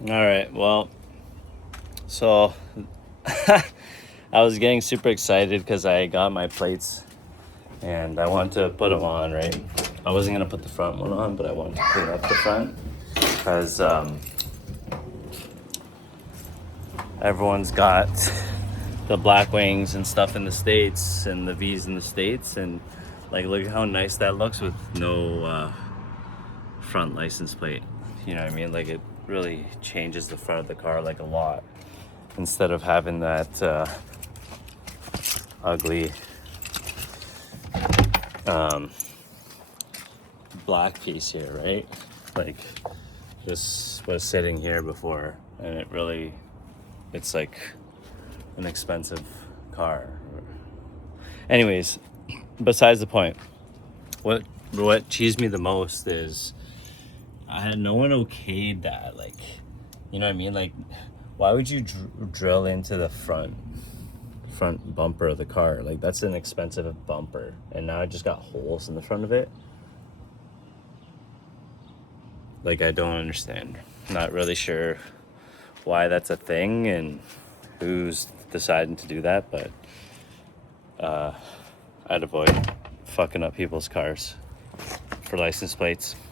All right, well, so I was getting super excited because I got my plates and I wanted to put them on, right? I wasn't gonna put the front one on, but I wanted to clean up the front because everyone's got the black wings and stuff in the States and the V's in the States, and like, look how nice that looks with no front license plate. You know what I mean? Like, it really changes the front of the car like a lot, instead of having that ugly black piece here, right? Like, this was sitting here before, and it's like an expensive car. Anyways, besides the point, what cheesed me the most is I had no one okayed that. Like, you know what I mean? Like, why would you drill into the front bumper of the car? Like, that's an expensive bumper, and now I just got holes in the front of it. Like, I don't understand. Not really sure why that's a thing and who's deciding to do that, but I'd avoid fucking up people's cars for license plates.